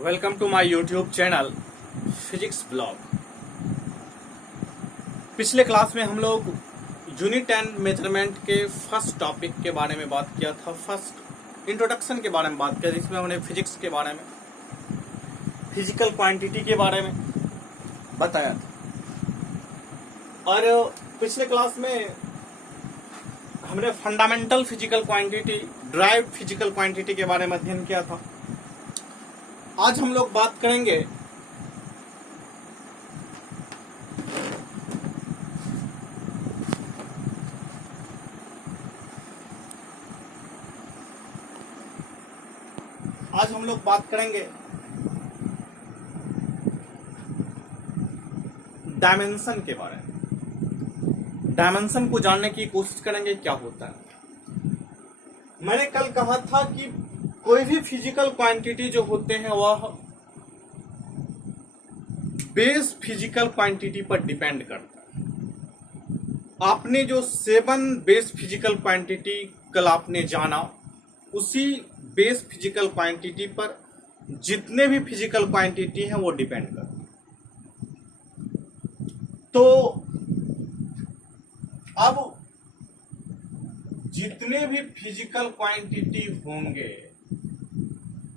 Welcome to my YouTube channel physics blog. पिछले class में हम लोग यूनिट 10 मेजरमेंट के फर्स्ट टॉपिक के बारे में बात किया था। फर्स्ट इंट्रोडक्शन के बारे में बात किया, जिसमें हमने फिजिक्स के बारे में, फिजिकल क्वांटिटी के बारे में बताया था। और पिछले क्लास में हमने fundamental physical quantity, drive physical quantity के बारे में अध्ययन किया था। आज हम लोग बात करेंगे डायमेंशन के बारे में। डायमेंशन को जानने की कोशिश करेंगे क्या होता है। मैंने कल कहा था कि कोई भी फिजिकल क्वांटिटी जो होते हैं वह बेस फिजिकल क्वांटिटी पर डिपेंड करता है। आपने जो 7 बेस फिजिकल क्वांटिटी कल आपने जाना, उसी बेस फिजिकल क्वांटिटी पर जितने भी फिजिकल क्वांटिटी हैं वो डिपेंड करते हैं। तो अब जितने भी फिजिकल क्वांटिटी होंगे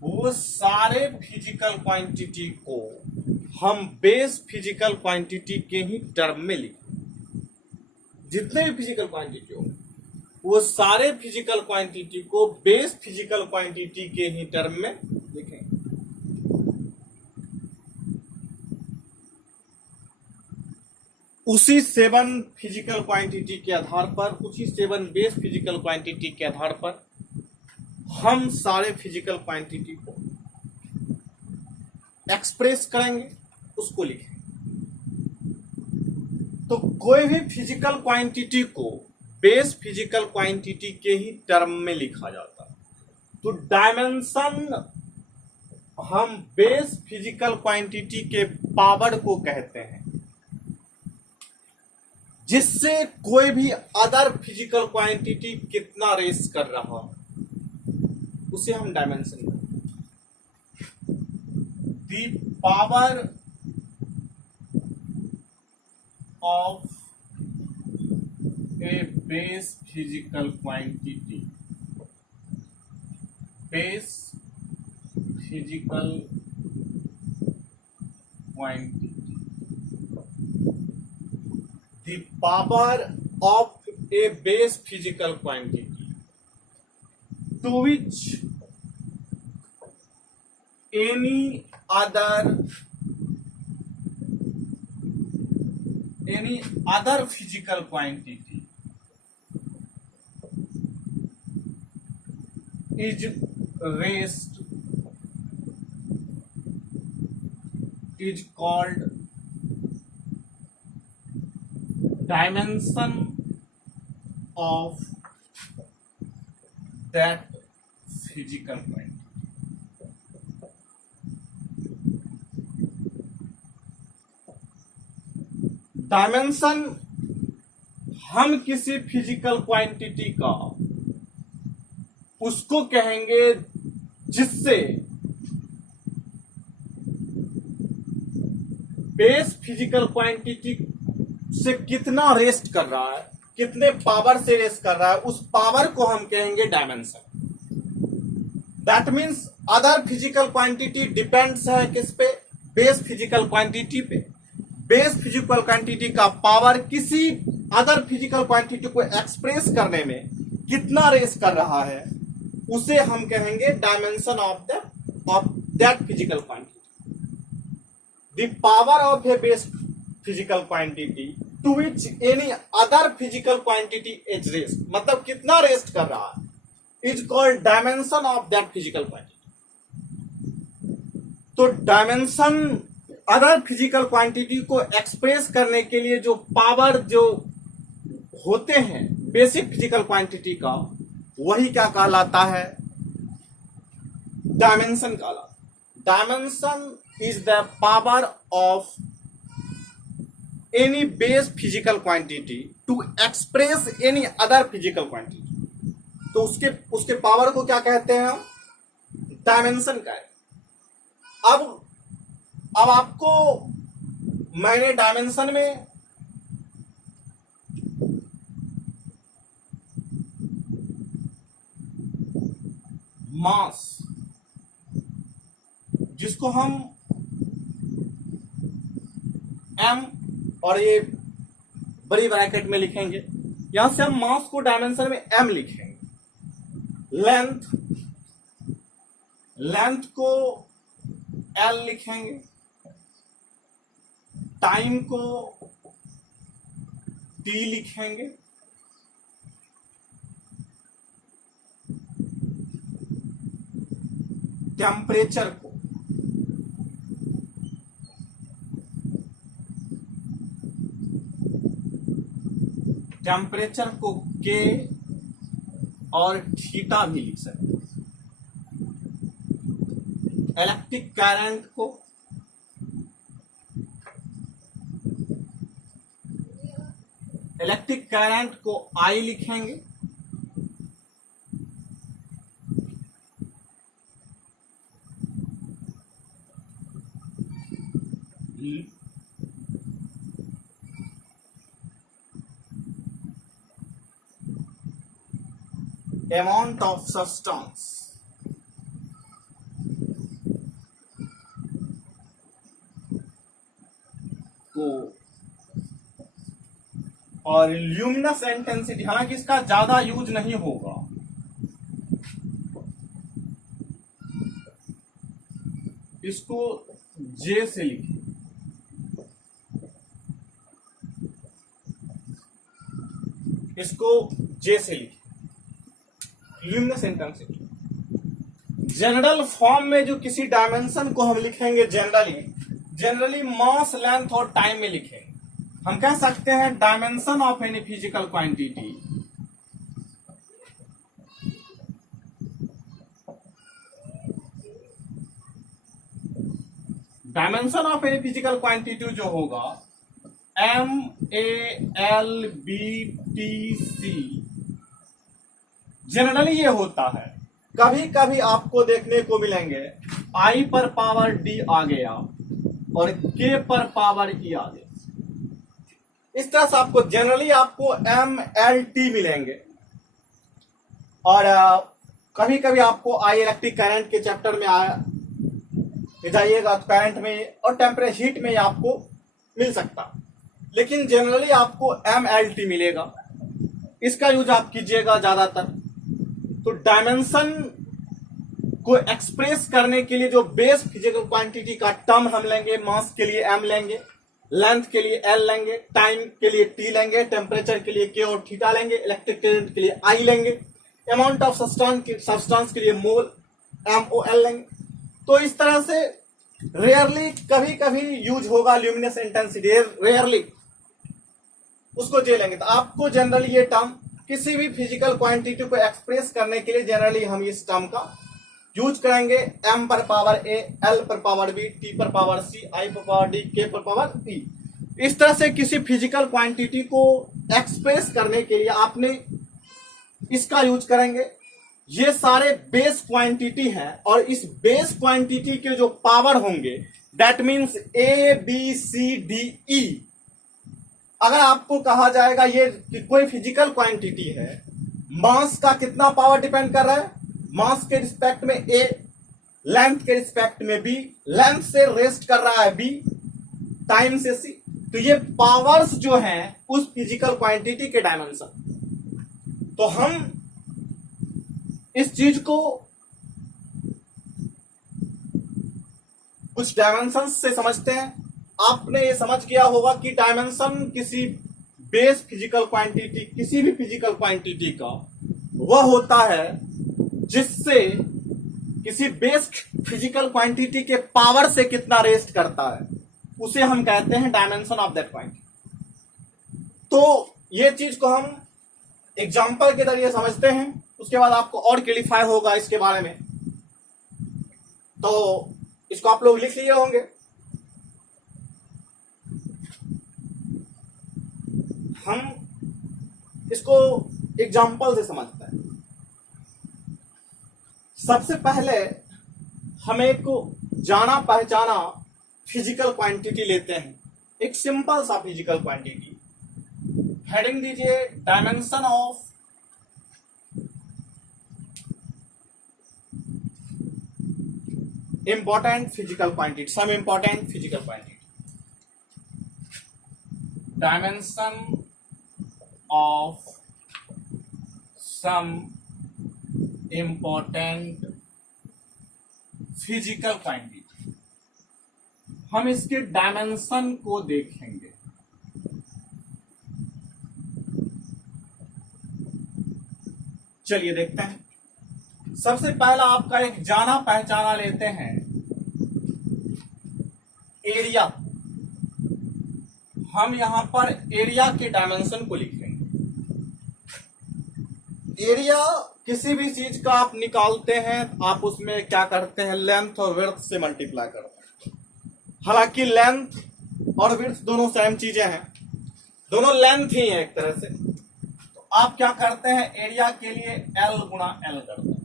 वो सारे फिजिकल क्वांटिटी को हम बेस फिजिकल क्वांटिटी के ही टर्म में लिखें। जितने भी फिजिकल क्वांटिटी हो वो सारे फिजिकल क्वांटिटी को बेस फिजिकल क्वांटिटी के ही टर्म में लिखें। उसी 7 फिजिकल क्वांटिटी के आधार पर, उसी 7 बेस फिजिकल क्वांटिटी के आधार पर हम सारे फिजिकल क्वांटिटी को एक्सप्रेस करेंगे, उसको लिखेंगे। तो कोई भी फिजिकल क्वांटिटी को बेस फिजिकल क्वांटिटी के ही टर्म में लिखा जाता है। तो डायमेंशन हम बेस फिजिकल क्वांटिटी के पावर को कहते हैं, जिससे कोई भी अदर फिजिकल क्वांटिटी कितना रेस कर रहा है उसे हम डायमेंशन कहते हैं। The power of a base physical quantity, base physical quantity, the power of a base physical quantity to which any other physical quantity is raised is called dimension of that physical quantity. Dimension हम किसी physical quantity का उसको कहेंगे जिससे base physical quantity से कितना rest कर रहा है, कितने पावर से रेस्ट कर रहा है, उस पावर को हम कहेंगे dimension. That means other physical quantity depends है किस पे? बेस फिजिकल क्वांटिटी पे। बेस फिजिकल क्वांटिटी का पावर किसी अदर फिजिकल क्वांटिटी को एक्सप्रेस करने में कितना रेस कर रहा है, उसे हम कहेंगे dimension of that physical quantity. The power of a base physical quantity to which any other physical quantity is rest, मतलब कितना रेस्ट कर रहा है, is called dimension of that physical quantity. तो डायमेंशन अदर फिजिकल क्वांटिटी को express करने के लिए जो पावर जो होते हैं बेसिक फिजिकल क्वांटिटी का, वही क्या कहलाता है? डायमेंशन कहलाता है। Dimension is the power of any base physical quantity to express any other physical quantity. तो उसके पावर को क्या कहते हैं हम? डायमेंशन का है। अब आपको मैंने डायमेंशन में मास, जिसको हम m और ये बड़ी ब्रैकेट में लिखेंगे, यहां से हम मास को डायमेंशन में m लिखेंगे, लेंथ को l लिखेंगे, टाइम को t लिखेंगे, टेम्परेचर को K और थीटा भी लिख सकते हैं। इलेक्ट्रिक करंट को I लिखेंगे, amount of substance को, और ल्यूमिनस इंटेंसिटी, हालांकि इसका ज्यादा यूज नहीं होगा, इसको J से लिखें, ल्यूमिनस इंटेंसिटी। जनरल फॉर्म में जो किसी डायमेंशन को हम लिखेंगे जनरली मास, लेंथ और टाइम में लिखेंगे। हम कह सकते हैं dimension of any physical quantity जो होगा MALBTC, जनरली ये होता है। कभी कभी आपको देखने को मिलेंगे I पर पावर D आ गया और K पर पावर E आ गया, इस तरह से आपको जनरली MLT मिलेंगे। और कभी कभी आपको I इलेक्ट्रिक करंट के चैप्टर में जाइएगा तो करंट में और टेम्परेचर हीट में आपको मिल सकता, लेकिन जनरली आपको MLT मिलेगा, इसका यूज आप कीजिएगा ज्यादातर। तो डायमेंशन को एक्सप्रेस करने के लिए जो बेस फिजिकल क्वांटिटी का टर्म हम लेंगे, मास के लिए m लेंगे, लेंथ के लिए l लेंगे, टाइम के लिए t लेंगे, टेम्परेचर के लिए k और थीटा लेंगे, इलेक्ट्रिक करंट के लिए I लेंगे, अमाउंट ऑफ सब्सटेंस के लिए मोल MOL लेंगे। तो इस तरह से रेयरली कभी कभी यूज होगा ल्यूमिनस इंटेंसिटी, रेयरली उसको J लेंगे। तो आपको जनरली ये टर्म किसी भी फिजिकल क्वांटिटी को एक्सप्रेस करने के लिए जनरली हम इस टर्म का यूज करेंगे, m पर पावर A, L पर पावर B, T पर पावर C, I पर पावर D, K पर पावर E। इस तरह से किसी फिजिकल क्वांटिटी को एक्सप्रेस करने के लिए आपने इसका यूज करेंगे। ये सारे बेस क्वांटिटी हैं और इस बेस क्वांटिटी के जो पावर होंगे that means A, B, C, D, E। अगर आपको कहा जाएगा ये कि कोई फिजिकल क्वांटिटी है, मास का कितना पावर डिपेंड कर रहा है, मास के रिस्पेक्ट में A, लेंथ के रिस्पेक्ट में B, लेंथ से रेस्ट कर रहा है B, टाइम से C। तो ये पावर्स जो हैं उस फिजिकल क्वांटिटी के डायमेंशन। तो हम इस चीज को कुछ डायमेंशन से समझते हैं। आपने ये समझ गया होगा कि डायमेंशन किसी बेस फिजिकल क्वांटिटी, किसी भी फिजिकल क्वांटिटी का वह होता है जिससे किसी बेस फिजिकल क्वांटिटी के पावर से कितना रेस्ट करता है, उसे हम कहते हैं डायमेंशन ऑफ दैट क्वांटिटी। तो ये चीज को हम एग्जांपल के जरिए समझते हैं, उसके बाद आपको और क्लियरिफाई होगा इसके बारे में। तो इसको आप लोग लिख लिए होंगे। हम इसको एग्जांपल से समझते हैं। सबसे पहले हम एक जाना पहचाना फिजिकल क्वांटिटी लेते हैं, एक सिंपल सा फिजिकल क्वांटिटी, हेडिंग दीजिए dimension of important physical quantity, some important physical quantity, dimension of some important physical quantity। हम इसके डायमेंशन को देखेंगे। चलिए देखते हैं। सबसे पहला आपका एक जाना पहचाना लेते हैं, एरिया। हम यहां पर एरिया के डायमेंशन को लिखेंगे। एरिया किसी भी चीज का आप निकालते हैं, आप उसमें क्या करते हैं, लेंथ और विड्थ से मल्टीप्लाई करते हैं। हालांकि लेंथ और विड्थ दोनों सेम चीजें हैं, दोनों लेंथ ही है एक तरह से। तो आप क्या करते हैं, एरिया के लिए L गुणा L करते हैं।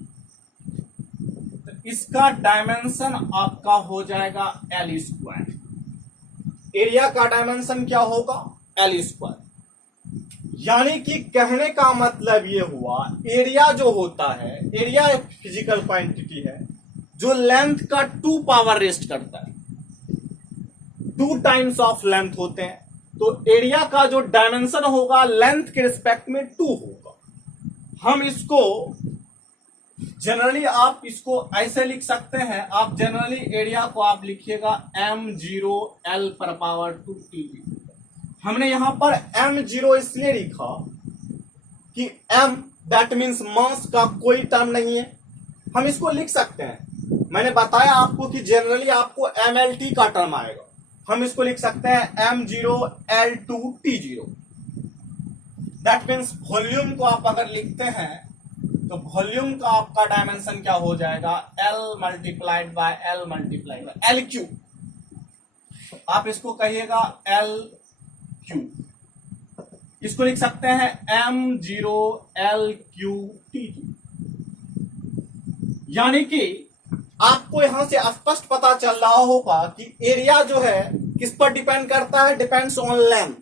इसका डायमेंशन आपका हो जाएगा L स्क्वायर। एरिया का डायमेंशन क्या होगा, L स्क्वायर। यानी कि कहने का मतलब ये हुआ, एरिया जो होता है, एरिया एक फिजिकल क्वांटिटी है जो लेंथ का 2 पावर रेस्ट करता है, 2 टाइम्स ऑफ लेंथ होते हैं। तो एरिया का जो डायमेंशन होगा लेंथ के रिस्पेक्ट में 2 होगा। हम इसको जनरली आप इसको ऐसे लिख सकते हैं, आप जनरली एरिया को आप लिखिएगा m0 L पर पावर 2 T। हमने यहां पर m0 इसलिए लिखा कि m दैट मीन्स मास का कोई टर्म नहीं है, हम इसको लिख सकते हैं। मैंने बताया आपको कि जनरली आपको mlt का टर्म आएगा, हम इसको लिख सकते हैं m0 L2 T0। That means volume को आप अगर लिखते हैं तो वॉल्यूम का आपका डायमेंशन क्या हो जाएगा, L multiplied by L multiplied by L cube. आप इसको कहिएगा L क्यूब। इसको लिख सकते हैं m0 L क्यूब T2। यानी कि आपको यहां से स्पष्ट पता चल रहा होगा कि एरिया जो है किस पर डिपेंड करता है, depends on length.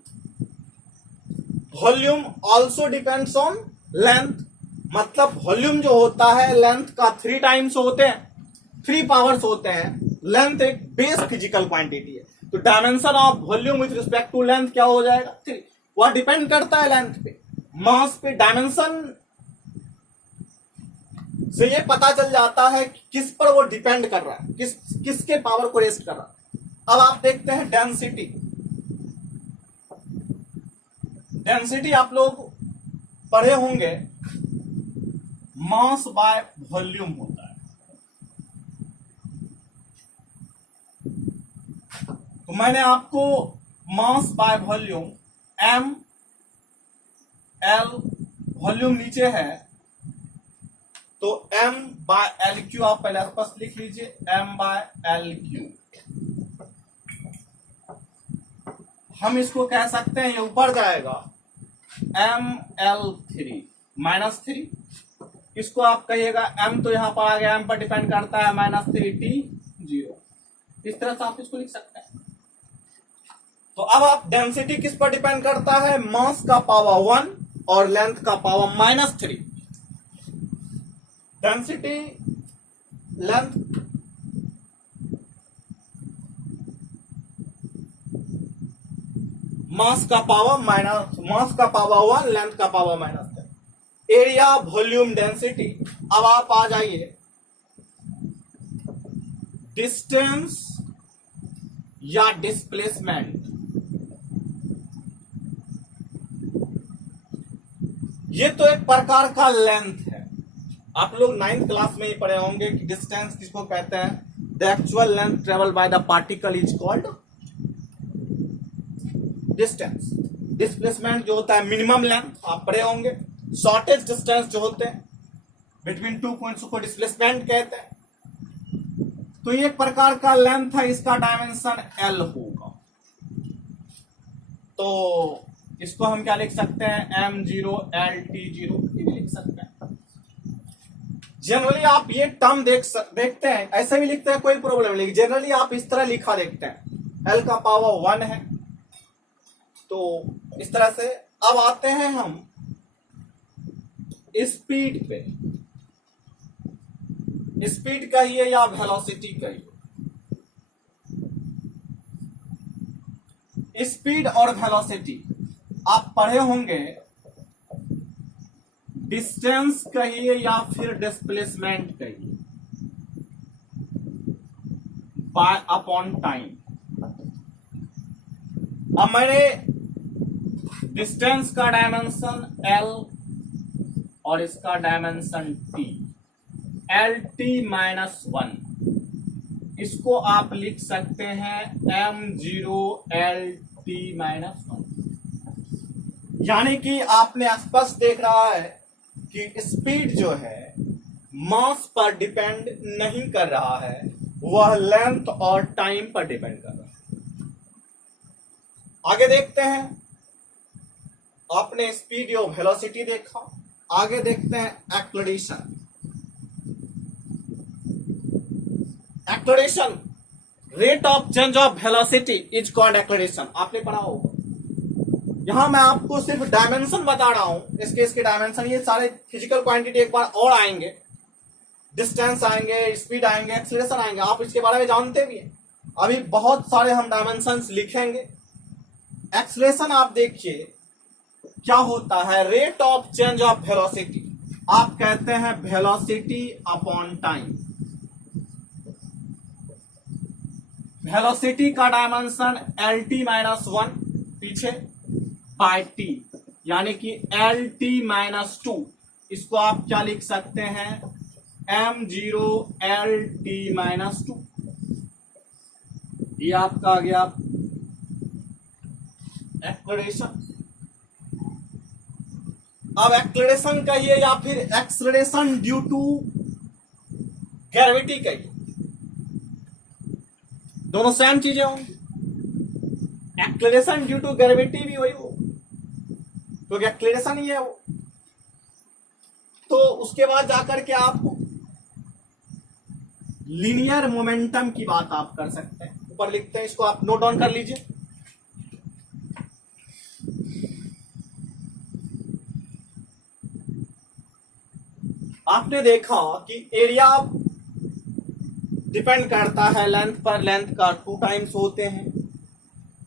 Volume also depends on length. मतलब वॉल्यूम जो होता है लेंथ का 3 टाइम्स होते हैं, 3 पावर्स होते हैं। लेंथ एक बेस फिजिकल क्वांटिटी है, तो dimension of volume with respect to length क्या हो जाएगा, 3। वह डिपेंड करता है लेंथ पे, मास पे। डायमेंशन से ये पता चल जाता है कि किस पर वो डिपेंड कर रहा है, किसके पावर को रेस्ट कर रहा है। अब आप देखते हैं डेंसिटी। डेंसिटी आप लोग पढ़े होंगे, मास बाय वॉल्यूम होता है। तो मैंने आपको mass by volume m L, volume नीचे है तो m बाय L क्यू आप पहले स्पष्ट लिख लीजिए, m बाय L क्यू। हम इसको कह सकते हैं, ये ऊपर जाएगा ML3 -3। इसको आप कहिएगा m, तो यहां पर आ गया, m पर डिपेंड करता है -3T0। इस तरह से आप इसको लिख सकते हैं। तो अब आप डेंसिटी किस पर डिपेंड करता है, मास का पावर 1 और लेंथ का पावर -3। डेंसिटी लेंथ मास का पावर 1, लेंथ का पावर -3। Area, volume, density. अब आप आ जाइए डिस्टेंस या डिस्प्लेसमेंट। ये तो एक प्रकार का लेंथ है। आप लोग 9th क्लास में ही पढ़े होंगे कि डिस्टेंस किसको कहते हैं, the actual length travel by the particle is called distance. Displacement जो होता है मिनिमम लेंथ, आप पढ़े होंगे। शॉर्टेज डिस्टेंस जो होते हैं बिटवीन 2 पॉइंट्स को डिस्प्लेसमेंट कहते हैं। तो ये एक प्रकार का लेंथ है, इसका डायमेंशन L होगा। तो इसको हम क्या लिख सकते हैं, m0 L T0 लिख सकते हैं। जनरली आप ये टर्म देखते हैं, ऐसे भी लिखते हैं कोई प्रॉब्लम नहीं, जनरली आप इस तरह लिखा देखते हैं L का पावर 1 है, तो इस तरह से। अब आते हैं हम स्पीड पे, स्पीड कहिए या वेलोसिटी कहिए। स्पीड और वेलोसिटी आप पढ़े होंगे, डिस्टेंस कहिए या फिर डिस्प्लेसमेंट कहिए बाय अपॉन टाइम। अब मैंने डिस्टेंस का डायमेंशन L और इसका डायमेंशन T, LT-1, इसको आप लिख सकते हैं m0 LT-1। यानी कि आपने स्पष्ट देख रहा है कि स्पीड जो है मास पर डिपेंड नहीं कर रहा है, वह लेंथ और टाइम पर डिपेंड कर रहा है। आगे देखते हैं, आपने स्पीड और वेलोसिटी देखा, आगे देखते हैं acceleration. Acceleration, rate of change of velocity is called acceleration, आपने पढ़ा होगा। यहां मैं आपको सिर्फ डायमेंशन बता रहा हूं, इसके डायमेंशन, ये सारे फिजिकल क्वांटिटी एक बार और आएंगे, डिस्टेंस आएंगे, स्पीड आएंगे, एक्सेलरेशन आएंगे, आप इसके बारे में जानते भी हैं। अभी बहुत सारे हम डायमेंशंस लिखेंगे। एक्सेलरेशन आप देखिए क्या होता है, rate of change of velocity, आप कहते हैं वेलोसिटी अपॉन टाइम। वेलोसिटी का डायमेंशन LT-1 पीछे बाय T, यानी कि LT-2, इसको आप क्या लिख सकते हैं m0 LT-2। ये आपका आ गया एक्सेलरेशन। अब एक्सेलरेशन कहिए या फिर एक्सेलरेशन ड्यू टू ग्रेविटी कहिए, दोनों सेम चीजें होंगी। एक्सेलरेशन ड्यू टू ग्रेविटी भी वही हो, क्योंकि एक्सेलरेशन ही है वो। तो उसके बाद जाकर के आप लीनियर मोमेंटम की बात आप कर सकते हैं, ऊपर लिखते हैं, इसको आप नोट डाउन कर लीजिए। आपने देखा कि एरिया डिपेंड करता है लेंथ पर, लेंथ का 2 टाइम्स होते हैं,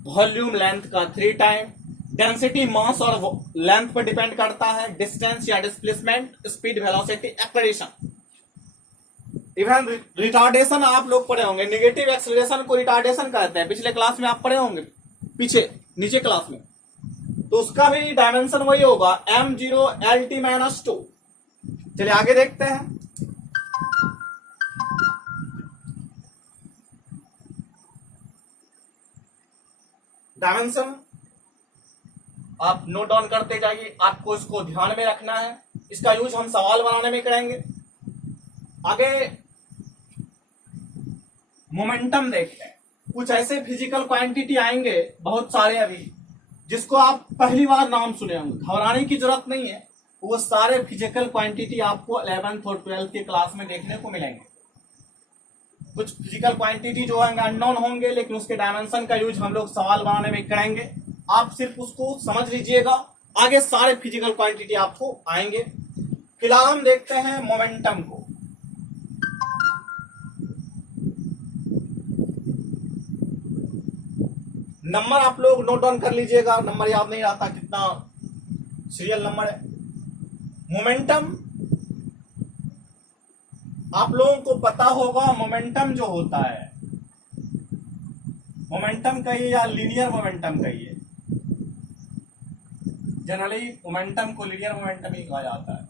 वॉल्यूम लेंथ का 3 टाइम, डेंसिटी मास और लेंथ पर डिपेंड करता है, डिस्टेंस या displacement, speed, velocity, acceleration. Even retardation आप लोग पढ़े होंगे, नेगेटिव एक्सेलरेशन को रिटार्डेशन कहते हैं, पिछले क्लास में आप पढ़े होंगे, पीछे नीचे क्लास में। तो उसका भी डायमेंशन वही होगा m0 LT-2। चलिए आगे देखते हैं। डायमेंशन आप नोट डाउन करते जाइए, आपको इसको ध्यान में रखना है, इसका यूज हम सवाल बनाने में करेंगे। आगे मोमेंटम देखते हैं। कुछ ऐसे फिजिकल क्वांटिटी आएंगे बहुत सारे अभी, जिसको आप पहली बार नाम सुने होंगे, घबराने की जरूरत नहीं है, वो सारे फिजिकल क्वांटिटी आपको 11th और 12th के क्लास में देखने को मिलेंगे। कुछ फिजिकल क्वांटिटी जो होंगे अननोन होंगे, लेकिन उसके डायमेंशन का यूज हम लोग सवाल बनाने में करेंगे, आप सिर्फ उसको समझ लीजिएगा, आगे सारे फिजिकल क्वांटिटी आपको आएंगे। फिलहाल हम देखते हैं मोमेंटम को। नंबर आप लोग नोट डाउन कर लीजिएगा, नंबर याद नहीं आता कितना सीरियल नंबर है। मोमेंटम आप लोगों को पता होगा, मोमेंटम जो होता है, मोमेंटम कहिए या लीनियर मोमेंटम कहिए, जनरली मोमेंटम को लीनियर मोमेंटम ही कहा जाता है।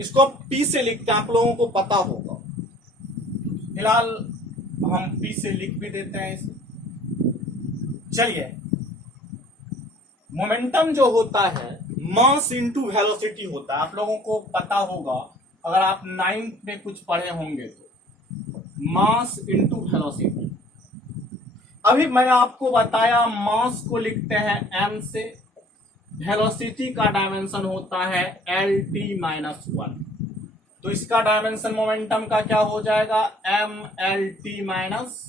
इसको P से लिखते हैं, आप लोगों को पता होगा। फिलहाल हम P से लिख भी देते हैं इसे। चलिए, मोमेंटम जो होता है मास इंटू वेलोसिटी होता है, आप लोगों को पता होगा, अगर आप 9th में कुछ पढ़े होंगे तो, मास इंटू वेलोसिटी। अभी मैंने आपको बताया मास को लिखते हैं m से, वेलोसिटी का डायमेंशन होता है एल टी माइनस वन। तो इसका डायमेंशन मोमेंटम का क्या हो जाएगा, M L T minus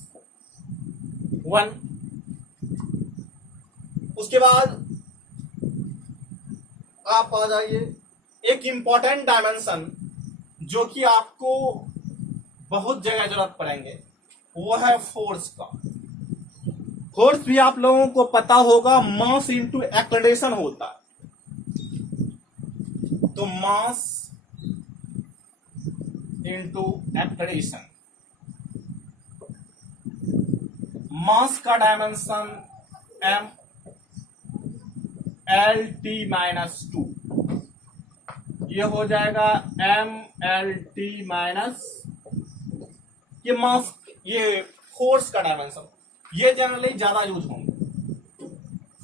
one. उसके बाद आप आ जाइए एक इंपॉर्टेंट डायमेंशन जो कि आपको बहुत जगह जरूरत पड़ेंगे, वो है फोर्स का। फोर्स भी आप लोगों को पता होगा, मास इंटू एक्सलरेशन होता है। तो मास इंटू एक्सलरेशन, मास का dimension M L T minus two, ये हो जाएगा एम एल टी माइनस, ये मास, ये फोर्स का डायमेंशन, ये जनरली ज्यादा यूज होंगे।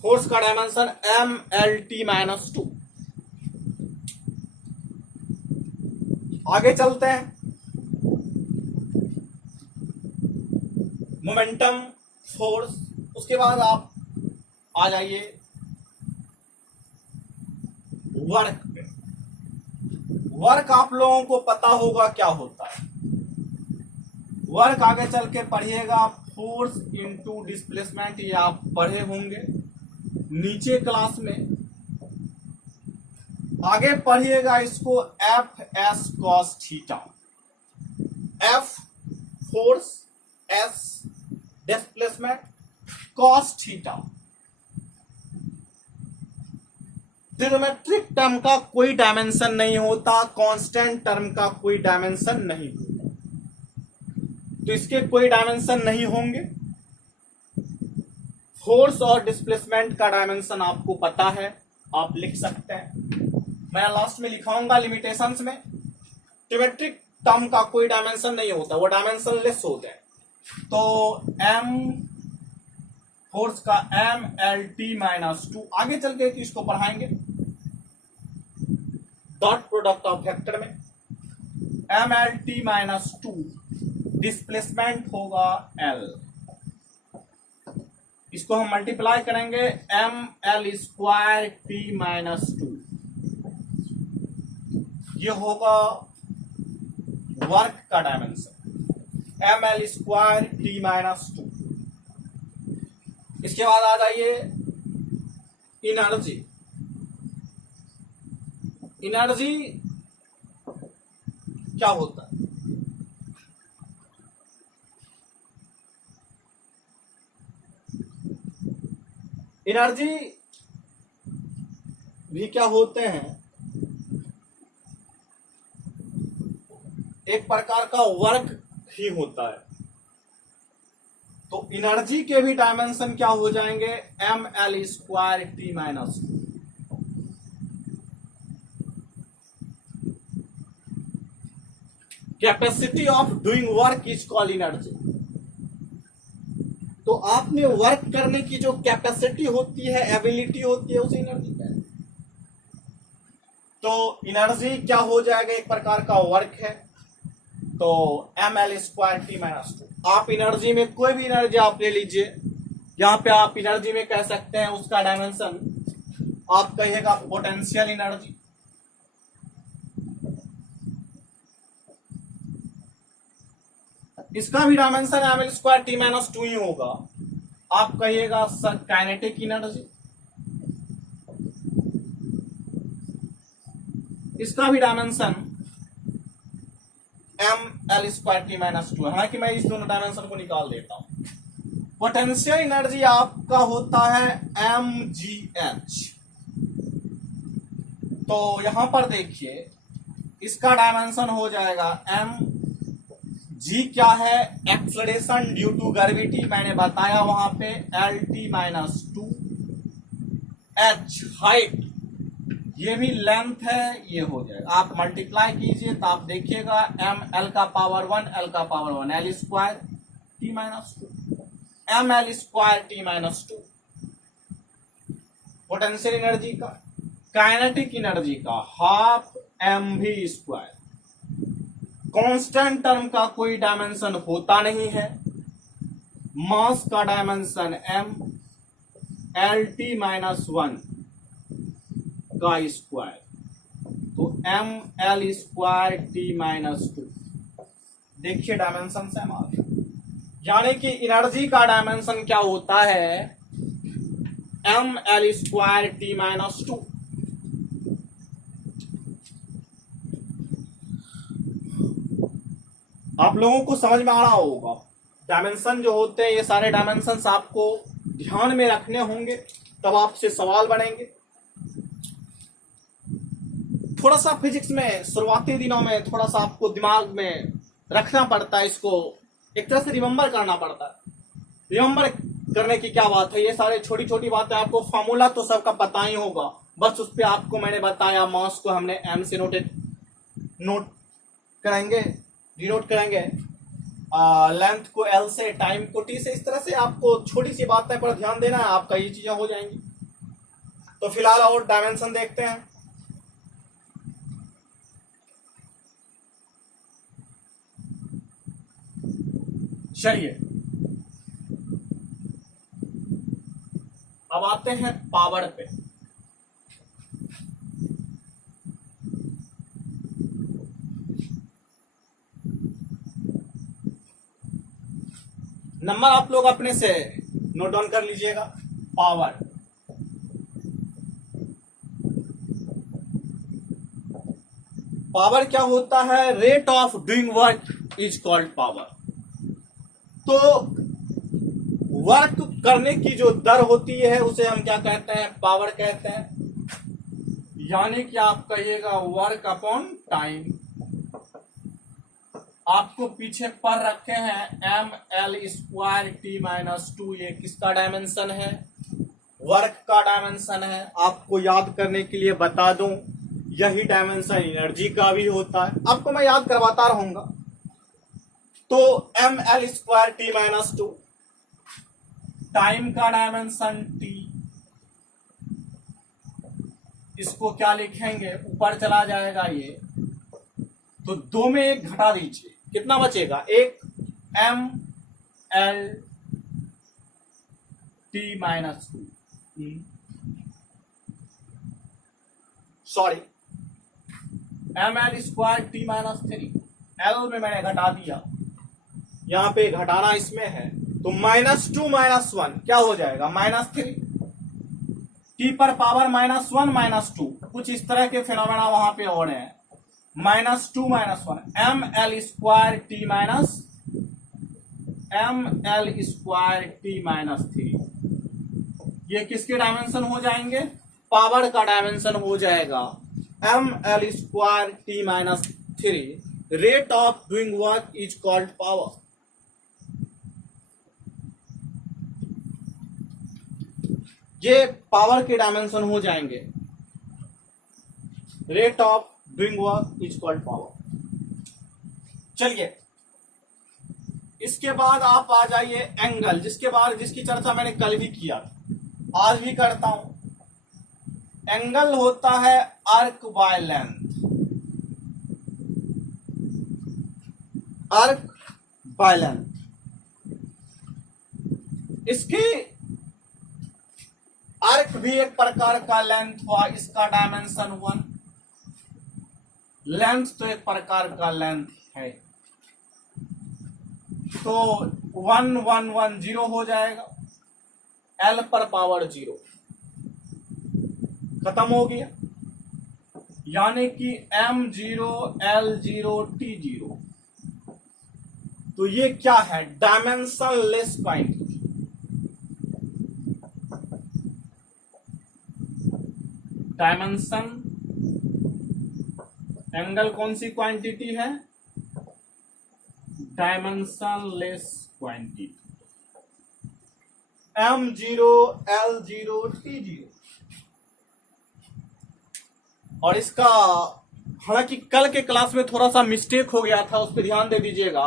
फोर्स का dimension M L T minus two. आगे चलते हैं, मोमेंटम, फोर्स। उसके बाद आप आ जाइए वर्क पे। वर्क आप लोगों को पता होगा क्या होता है। वर्क आगे चल के पढ़िएगा, फोर्स इंटू डिस्प्लेसमेंट, ये आप पढ़े होंगे नीचे क्लास में। आगे पढ़िएगा इसको F S cos theta. F force, S displacement, cos theta. Trigonometric term का कोई डायमेंशन नहीं होता, कांस्टेंट टर्म का कोई डायमेंशन नहीं होता, तो इसके कोई डायमेंशन नहीं होंगे। फोर्स और डिस्प्लेसमेंट का डायमेंशन आपको पता है, आप लिख सकते हैं। मैं लास्ट में लिखाऊंगा लिमिटेशंस में। ट्रिग्नोमेट्रिक टर्म का कोई डायमेंशन नहीं होता, वो डायमेंशन लेस होते हैं। तो एम फोर्स का M L T minus two, आगे चल के इसको पढ़ाएंगे डॉट प्रोडक्ट ऑफ वेक्टर में। M L T minus two, displacement होगा एल, इसको हम मल्टीप्लाई करेंगे M L square T minus two, ये होगा वर्क का dimension M L square T minus two. इसके बाद आ जाइए एनर्जी। एनर्जी क्या होता है, एनर्जी भी क्या होते हैं, एक प्रकार का वर्क ही होता है। तो एनर्जी के भी डायमेंशन क्या हो जाएंगे, M L square T minus two. Capacity of doing work is called energy. तो आपने वर्क करने की जो कैपेसिटी होती है, एबिलिटी होती है, उसे एनर्जी कहते हैं। तो एनर्जी क्या हो जाएगा, एक प्रकार का वर्क है। तो M L square T minus two. आप एनर्जी में कोई भी एनर्जी आप ले लीजिए, यहां पे आप एनर्जी में कह सकते हैं उसका डायमेंशन आप कहिएगा पोटेंशियल एनर्जी। इसका भी dimension M L square T minus two ही होगा, आप कहिएगा सर काइनेटिक एनर्जी। इसका भी dimension M L square T minus two है। हालांकि मैं इस दोनों डायमेंशन को निकाल देता हूं। पोटेंशियल एनर्जी आपका होता है एम जी एच। तो यहां पर देखिए इसका डायमेंशन हो जाएगा एम जी, क्या है, एक्सलरेशन ड्यू टू ग्रेविटी, मैंने बताया वहां पे, L T minus to. H height, ये भी लेंथ है, ये हो जाएगा, आप मल्टीप्लाई कीजिए तो आप देखिएगा एम एल का पावर वन, एल का power one, L square T minus two, M L square T minus two. Potential energy का, काइनेटिक एनर्जी का half M V square. Constant term का कोई डायमेंशन होता नहीं है। मास का dimension M L T minus one, का square, तो ml²t-2। देखिए डायमेंशन से हमारे, यानी कि एनर्जी का डायमेंशन क्या होता है, ml²t-2। आप लोगों को समझ में आ रहा होगा, डायमेंशन जो होते हैं ये सारे डायमेंशन आपको ध्यान में रखने होंगे, तब आपसे सवाल बनेंगे। थोड़ा सा फिजिक्स में शुरुआती दिनों में थोड़ा सा आपको दिमाग में रखना पड़ता है, इसको एक तरह से रिमेम्बर करना पड़ता है। रिमेम्बर करने की क्या बात है, ये सारे छोटी छोटी बातें, आपको फॉर्मूला तो सबका पता ही होगा, बस उस पर आपको मैंने बताया, मास को हमने m से नोट करेंगे, डिनोट करेंगे, लेंथ को l से, टाइम को t से। इस तरह से आपको छोटी सी बातें पर ध्यान देना है, आपका ये चीजें हो जाएंगी। तो फिलहाल और डायमेंशन देखते हैं। चलिए अब आते हैं पावर पे। नंबर आप लोग अपने से नोट डाउन कर लीजिएगा। पावर, पावर क्या होता है, rate of doing work is called power. तो वर्क करने की जो दर होती है उसे हम क्या कहते हैं, पावर कहते हैं। यानी कि आप कहिएगा वर्क अपॉन टाइम। आपको पीछे पर रखे हैं ml²t-2, ये किसका डायमेंशन है, वर्क का डायमेंशन है। आपको याद करने के लिए बता दूं, यही डायमेंशन एनर्जी का भी होता है, आपको मैं याद करवाता रहूंगा। तो ml²t-2 टाइम का डायमेंशन t, इसको क्या लिखेंगे, ऊपर चला जाएगा ये, तो 2 में 1 घटा दीजिए, कितना बचेगा, 1 ml²t-2, सॉरी ml²t-3, l में मैंने घटा दिया, यहां पे घटाना इसमें है, तो -2 -1 क्या हो जाएगा, -3। t पर पावर -1 -2, कुछ इस तरह के फिनोमेना वहां पे और हैं। -2 -1 ml²t-3, ये किसके डायमेंशन हो जाएंगे, पावर का डायमेंशन हो जाएगा। ml²t-3, rate of doing work is called power. ये पावर के डायमेंशन हो जाएंगे, rate of doing work is called power. चलिए इसके बाद आप आ जाइए एंगल, जिसकी चर्चा मैंने कल भी किया, आज भी करता हूं। एंगल होता है arc by length, arc by length. इसकी आर्क भी एक प्रकार का लेंथ हुआ, इसका डायमेंशन 1, लेंथ तो एक प्रकार का लेंथ है, तो 1 1 1 0 हो जाएगा, l पर पावर 0, खत्म हो गया। यानी कि m0 l0 t0, तो ये क्या है, dimension less quantity. Dimension, angle कौन सी क्वांटिटी है, dimension less quantity, m0 l0 t0। और इसका हालांकि कल के क्लास में थोड़ा सा मिस्टेक हो गया था, उस पर ध्यान दे दीजिएगा।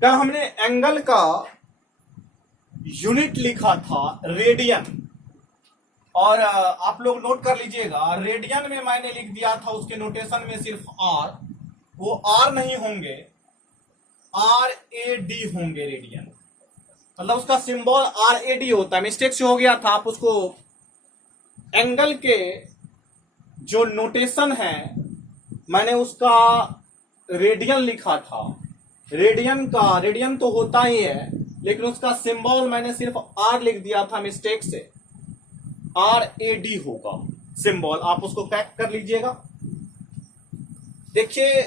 कल हमने एंगल का यूनिट लिखा था रेडियन, और आप लोग नोट कर लीजिएगा, रेडियन में मैंने लिख दिया था उसके नोटेशन में सिर्फ r, वो r नहीं होंगे, RAD होंगे रेडियन, मतलब उसका सिंबल RAD होता है। मिस्टेक से हो गया था, आप उसको एंगल के जो नोटेशन है मैंने उसका रेडियन लिखा था। रेडियन तो होता ही है, लेकिन उसका सिंबल मैंने सिर्फ आर लिख दिया था मिस्टेक से। RAD होगा सिंबल, आप उसको करेक्ट कर लीजिएगा। देखिए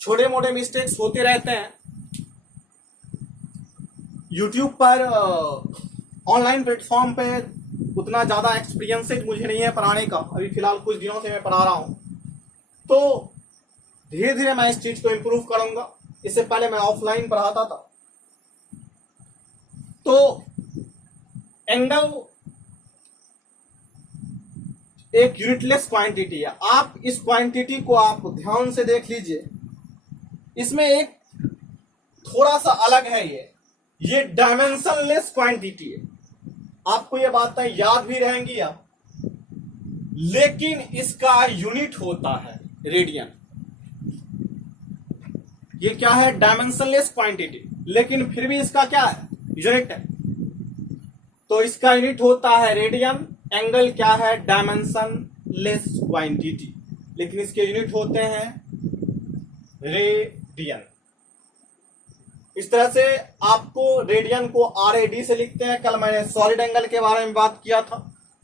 छोटे मोटे मिस्टेक्स होते रहते हैं। यूट्यूब पर ऑनलाइन प्लेटफॉर्म पे उतना ज्यादा एक्सपीरियंसेज मुझे नहीं है पढ़ाने का, अभी फिलहाल कुछ दिनों से मैं पढ़ा रहा हूं, तो धीरे धीरे मैं इस चीज को इम्प्रूव करूंगा। इससे पहले मैं ऑफलाइन पढ़ाता था। तो एंगल एक यूनिटलेस क्वांटिटी है। आप इस क्वांटिटी को आप ध्यान से देख लीजिए। इसमें एक थोड़ा सा अलग है, ये डायमेंशनलेस क्वांटिटी है। आपको ये बातें याद भी रहेंगी अब, लेकिन इसका यूनिट होता है रेडियन। ये क्या है? डायमेंशनलेस क्वांटिटी, लेकिन फिर भी इसका क्या है? यूनिट है। तो इसका यूनिट होता है रेडियन। एंगल क्या है? डायमेंशनलेस क्वांटिटी, लेकिन इसके यूनिट होते हैं रेडियन। इस तरह से आपको रेडियन को RAD से लिखते हैं। कल मैंने सॉलिड एंगल के बारे में बात किया था,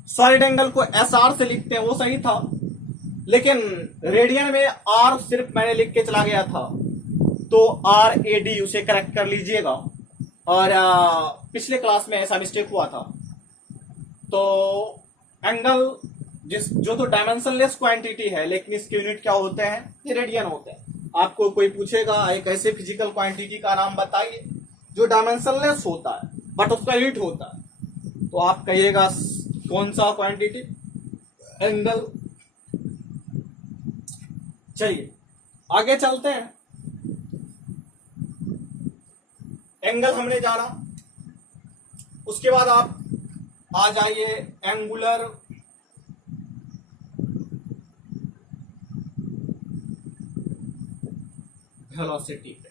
सॉलिड एंगल को SR से लिखते हैं, वो सही था, लेकिन रेडियन में R सिर्फ मैंने लिख के चला गया था, तो RAD उसे करेक्ट कर लीजिएगा। और पिछले क्लास में ऐसा मिस्टेक हुआ था। तो एंगल जो तो डायमेंशनलेस क्वांटिटी है, लेकिन इसके यूनिट क्या होते हैं? ये रेडियन होते हैं। आपको कोई पूछेगा एक ऐसे फिजिकल क्वांटिटी का नाम बताइए जो डायमेंशनलेस होता है बट उसका यूनिट होता है, तो आप कहिएगा कौन सा क्वांटिटी? एंगल। चलिए आगे चलते हैं। एंगल हमने जाना, उसके बाद आप आ जाइए एंगुलर वेलोसिटी पे।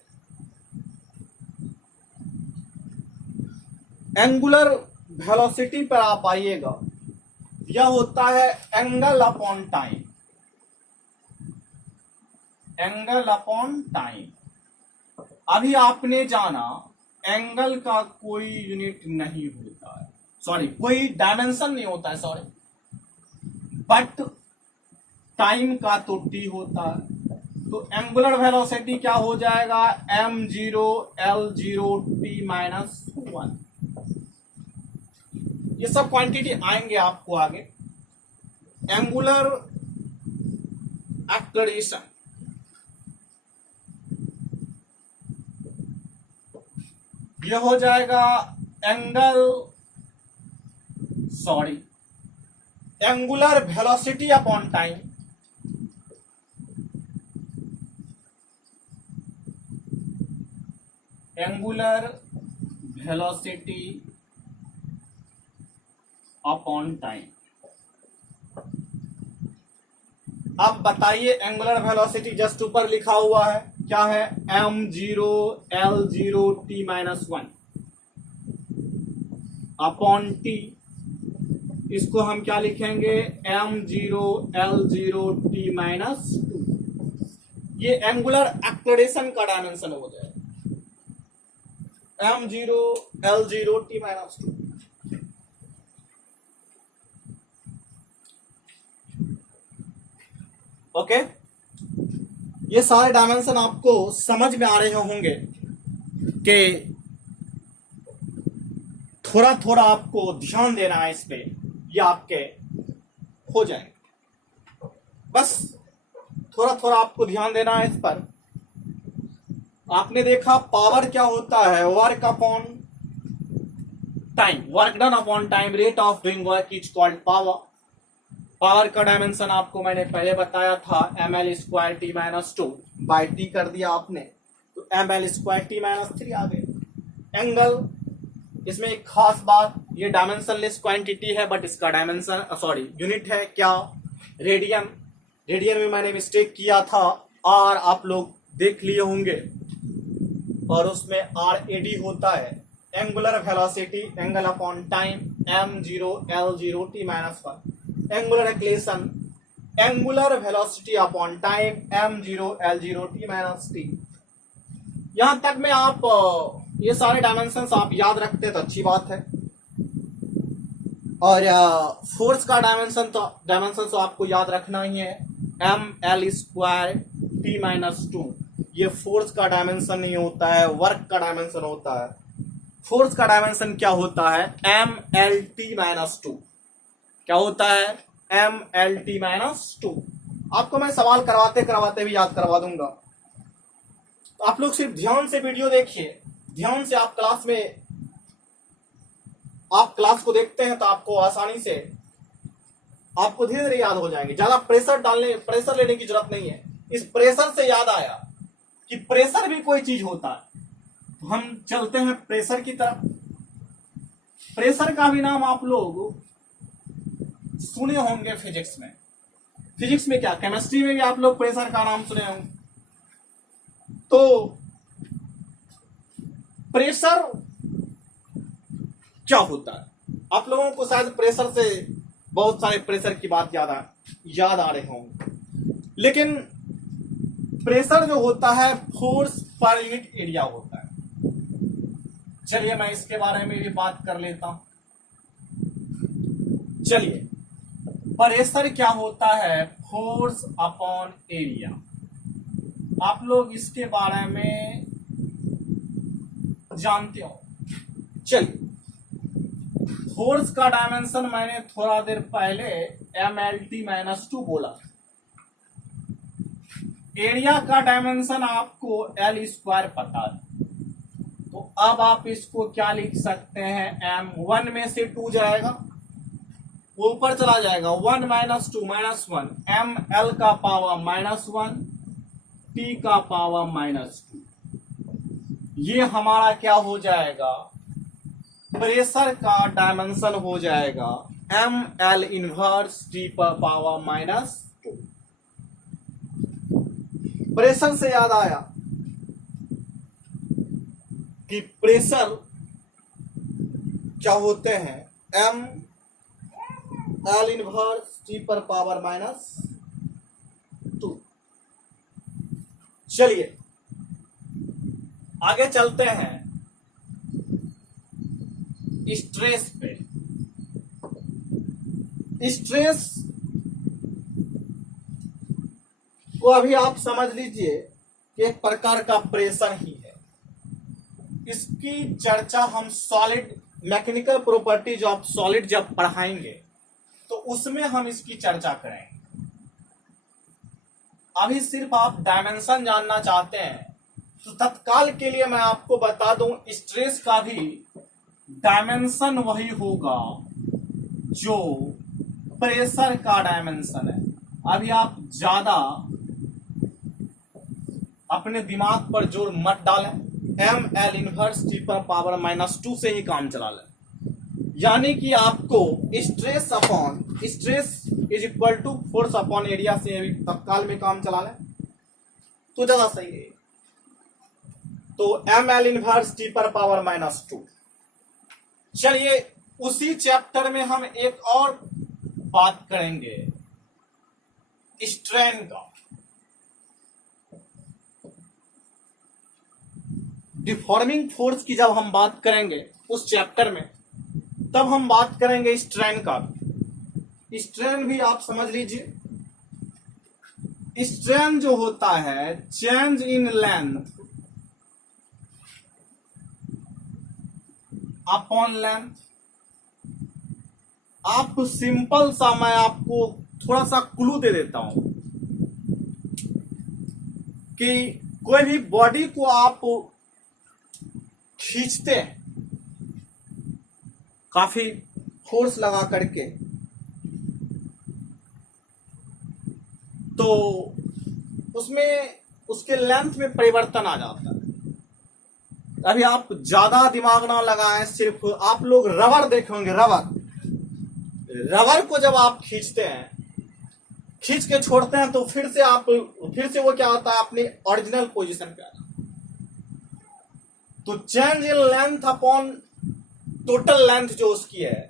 एंगुलर वेलोसिटी पर आप आइएगा, यह होता है angle upon time. Angle upon time. अभी आपने जाना एंगल का कोई यूनिट नहीं होता है, सॉरी कोई डायमेंशन नहीं होता है, सॉरी, बट टाइम का तो T होता है। तो एंगुलर वेलोसिटी क्या हो जाएगा? m0 L0 T minus 1। ये सब क्वांटिटी आएंगे आपको आगे। एंगुलर एक्सलरेशन, यह हो जाएगा angular velocity upon time. Angular velocity upon time. अब बताइए एंगुलर वेलोसिटी जस्ट ऊपर लिखा हुआ है, क्या है? m0 L0 T minus 1 upon T। इसको हम क्या लिखेंगे? m0 L0 T minus 2। ये एंगुलर एक्सलरेशन का डायमेंशन हो जाएगा, m0 L0 T minus 2। Okay, ये सारे डायमेंशन आपको समझ में आ रहे होंगे कि थोड़ा थोड़ा आपको ध्यान देना है इस पे, ये आपके हो जाएंगे। बस थोड़ा थोड़ा आपको ध्यान देना है इस पर। आपने देखा पावर क्या होता है? Work upon time, work done upon time, rate of doing work is called power. Power का डायमेंशन आपको मैंने पहले बताया था, ml square T minus 2 by T कर दिया आपने, तो ml स्क्वायर टी माइनस 3 आ गए। एंगल, इसमें एक खास बात, ये डायमेंशनलेस क्वांटिटी है बट इसका डायमेंशन सॉरी यूनिट है क्या? रेडियन। रेडियन में मैंने मिस्टेक किया था, R आप लोग देख लिए होंगे, और उसमें RAD होता है। Angular velocity, angle upon time, m0 L0 T minus 1। Angular acceleration, angular velocity upon time m0 l0 t minus T. यहां तक में आप ये सारे डायमेंशंस आप याद रखते हैं तो अच्छी बात है। और फोर्स का डायमेंशन तो आपको याद रखना ही है, m l square t minus 2। ये फोर्स का डायमेंशन नहीं होता है, वर्क का डायमेंशन होता है। फोर्स का डायमेंशन क्या होता है, m l t माइनस 2। क्या होता है, m l t माइनस 2। आपको मैं सवाल करवाते करवाते भी याद करवा दूंगा, तो आप लोग सिर्फ ध्यान से वीडियो देखिए। ध्यान से आप क्लास को देखते हैं तो आपको आसानी से, आपको धीरे धीरे याद हो जाएंगे। ज्यादा प्रेशर लेने की जरूरत नहीं है। इस प्रेशर से याद आया कि प्रेशर भी कोई चीज होता है, तो हम चलते हैं प्रेशर की तरफ। प्रेशर का भी नाम आप लोग सुने होंगे फिजिक्स में। फिजिक्स में क्या, केमिस्ट्री में भी आप लोग प्रेशर का नाम सुने होंगे। तो प्रेशर क्या होता है, आप लोगों को शायद प्रेशर से बहुत सारे प्रेशर की बात याद आ रहे होंगे, लेकिन प्रेशर जो होता है फोर्स पर यूनिट एरिया होता है। चलिए मैं इसके बारे में भी बात कर लेता हूं। चलिए, प्रेशर क्या होता है, फोर्स अपॉन एरिया। आप लोग इसके बारे में जानते हो। चलिए, फोर्स का डायमेंशन मैंने थोड़ा देर पहले mlt माइनस 2 बोला। एरिया का डायमेंशन आपको l स्क्वायर पता है, तो अब आप इसको क्या लिख सकते हैं, m 1 में से 2 जाएगा, वो ऊपर चला जाएगा, 1 माइनस 2 माइनस 1, m l का पावर माइनस 1, t का पावर माइनस 2। ये हमारा क्या हो जाएगा, प्रेशर का डायमेंशन हो जाएगा m l इनवर्स t पर पावर माइनस 2। प्रेशर से याद आया कि प्रेशर क्या होते हैं, m l इनवर्स t पर पावर माइनस 2। चलिए आगे चलते हैं स्ट्रेस पे। स्ट्रेस को अभी आप समझ लीजिए कि एक प्रकार का प्रेशर ही है। इसकी चर्चा हम solid mechanical properties of solid जब पढ़ाएंगे तो उसमें हम इसकी चर्चा करेंगे। अभी सिर्फ आप डायमेंशन जानना चाहते हैं तो तत्काल के लिए मैं आपको बता दूं, स्ट्रेस का भी डायमेंशन वही होगा जो प्रेशर का डायमेंशन है। अभी आप ज्यादा अपने दिमाग पर जोर मत डालें, m l इनवर्स t पर पावर माइनस 2 से ही काम चला लें। यानी कि आपको stress is equal to force upon area से अभी तत्काल में काम चला लें तो ज्यादा सही है। तो m l इनवर्स t पर पावर माइनस 2। चलिए उसी चैप्टर में हम एक और बात करेंगे, स्ट्रेन का। डिफॉर्मिंग फोर्स की जब हम बात करेंगे उस चैप्टर में, तब हम बात करेंगे स्ट्रेन का। स्ट्रेन भी आप समझ लीजिए, स्ट्रेन जो होता है change in length upon length. आप सिंपल सा, मैं आपको थोड़ा सा क्लू दे देता हूं कि कोई भी बॉडी को आप खींचते हैं काफी फोर्स लगा करके, तो उसमें उसके लेंथ में परिवर्तन आ जाता है। अभी आप ज्यादा दिमाग ना लगाएं, सिर्फ आप लोग रबर देखेंगे। रबर को जब आप खींचते हैं, खींच के छोड़ते हैं तो फिर से वो क्या होता है, अपनी ओरिजिनल पोजीशन पे आ जाता है। तो change in length upon total length जो उसकी है,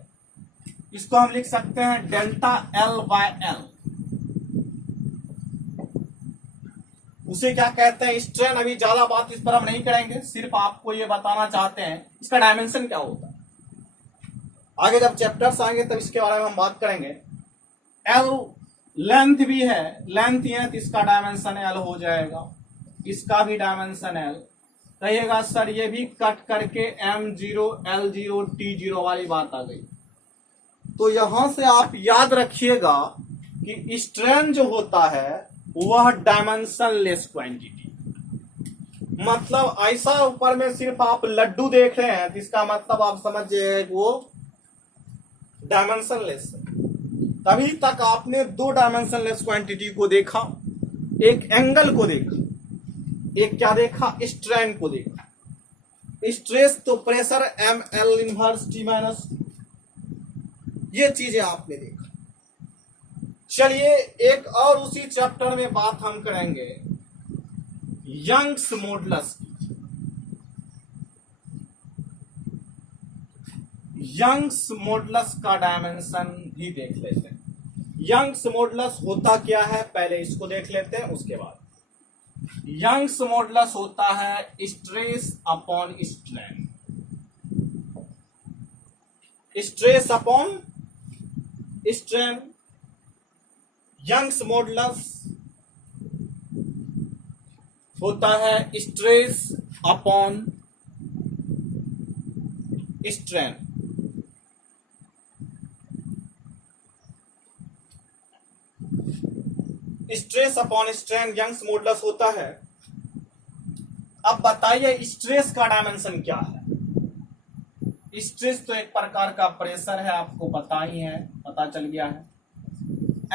इसको हम लिख सकते हैं डेल्टा L बाय L। उसे क्या कहते हैं स्ट्रेन। अभी ज्यादा बात इस पर हम नहीं करेंगे, सिर्फ आपको ये बताना चाहते हैं इसका डायमेंशन क्या होता है। आगे जब चैप्टर्स आएंगे तब इसके बारे में हम बात करेंगे। एल लेंथ भी है, लेंथ है तो इसका डायमेंशन एल हो जाएगा, इसका भी डायमेंशन एल। कहिएगा सर ये भी कट करके M0 L0 T0 वाली बात आ गई। तो यहां से आप याद रखिएगा कि स्ट्रेन जो होता है वह डायमेंशन लेस क्वांटिटी, मतलब ऐसा ऊपर में सिर्फ आप लड्डू देख रहे हैं तो इसका मतलब आप समझिए वो डायमेंशन लेस है। तभी तक आपने दो डायमेंशन लेस क्वांटिटी को देखा, एक एंगल को देखा, एक क्या देखा स्ट्रेन को देखा। स्ट्रेस तो pressure ML inverse T minus, ये चीजें आपने देखा। चलिए एक और उसी चैप्टर में बात हम करेंगे यंग्स मॉडुलस की। यंग्स मॉडुलस का डायमेंशन भी देख लेते हैं। यंग्स मॉडुलस होता क्या है पहले इसको देख लेते हैं, उसके बाद यंग्स मॉडुलस होता है stress upon strain. Stress upon strain. Young's modulus होता है stress upon strain. Stress upon strain Young's modulus होता है। अब बताइए स्ट्रेस का डायमेंशन क्या है। स्ट्रेस तो एक प्रकार का प्रेशर है, आपको पता ही है, पता चल गया है।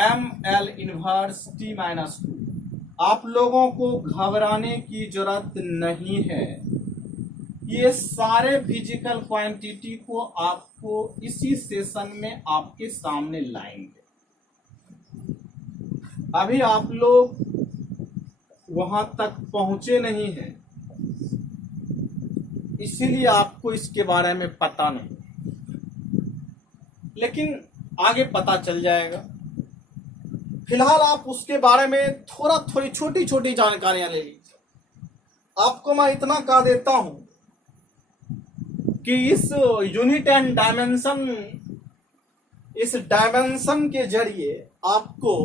ML inverse T minus 2। आप लोगों को घबराने की जरूरत नहीं है, ये सारे फिजिकल क्वांटिटी को आपको इसी सेशन में आपके सामने लाएंगे। अभी आप लोग वहां तक पहुंचे नहीं हैं, इसीलिए आपको इसके बारे में पता नहीं, लेकिन आगे पता चल जाएगा। फिलहाल आप उसके बारे में थोड़ी छोटी छोटी जानकारियां ले लीजिए। आपको मैं इतना कह देता हूं कि इस यूनिट एंड डायमेंशन, इस डायमेंशन के जरिए आपको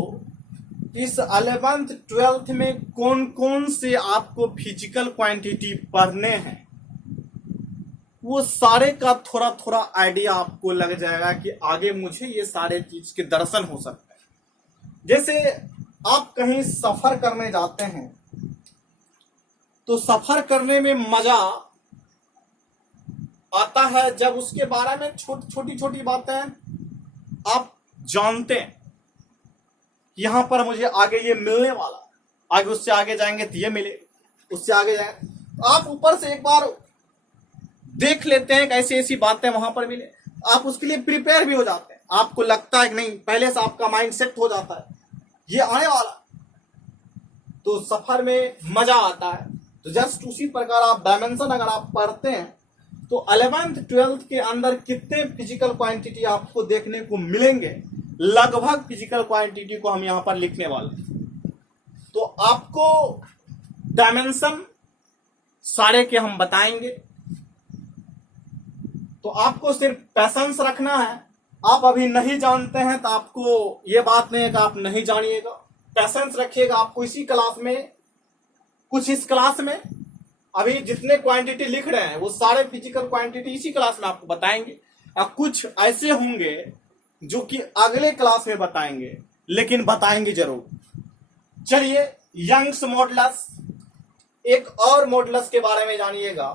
इस 11th 12th में कौन कौन से आपको फिजिकल क्वांटिटी पढ़ने हैं वो सारे का थोड़ा थोड़ा आइडिया आपको लग जाएगा कि आगे मुझे ये सारे चीज के दर्शन हो सकते हैं। जैसे आप कहीं सफर करने जाते हैं तो सफर करने में मजा आता है जब उसके बारे में छोटी छोटी बातें आप जानते हैं। यहां पर मुझे आगे ये मिलने वाला, आगे उससे आगे जाएंगे तो ये मिले, उससे आगे जाएंगे तो आप ऊपर से एक बार देख लेते हैं कि ऐसी ऐसी बातें वहां पर मिले, आप उसके लिए प्रिपेयर भी हो जाते हैं। आपको लगता है कि नहीं, पहले से आपका माइंड सेट हो जाता है ये आने वाला, तो सफर में मजा आता है। तो जस्ट उसी प्रकार आप डायमेंशन अगर आप पढ़ते हैं तो 11th 12th के अंदर कितने फिजिकल क्वांटिटी आपको देखने को मिलेंगे, लगभग फिजिकल क्वांटिटी को हम यहां पर लिखने वाले हैं। तो आपको डायमेंशन सारे के हम बताएंगे, तो आपको सिर्फ पैसेंस रखना है। आप अभी नहीं जानते हैं तो आपको ये बात नहीं है कि आप नहीं जानिएगा, पैसेंस रखिएगा। आपको इसी क्लास में, कुछ इस क्लास में अभी जितने क्वांटिटी लिख रहे हैं वो सारे फिजिकल क्वांटिटी इसी क्लास में आपको बताएंगे, और कुछ ऐसे होंगे जो कि अगले क्लास में बताएंगे, लेकिन बताएंगे जरूर। चलिए यंग्स मॉडुलस, एक और मॉडुलस के बारे में जानिएगा,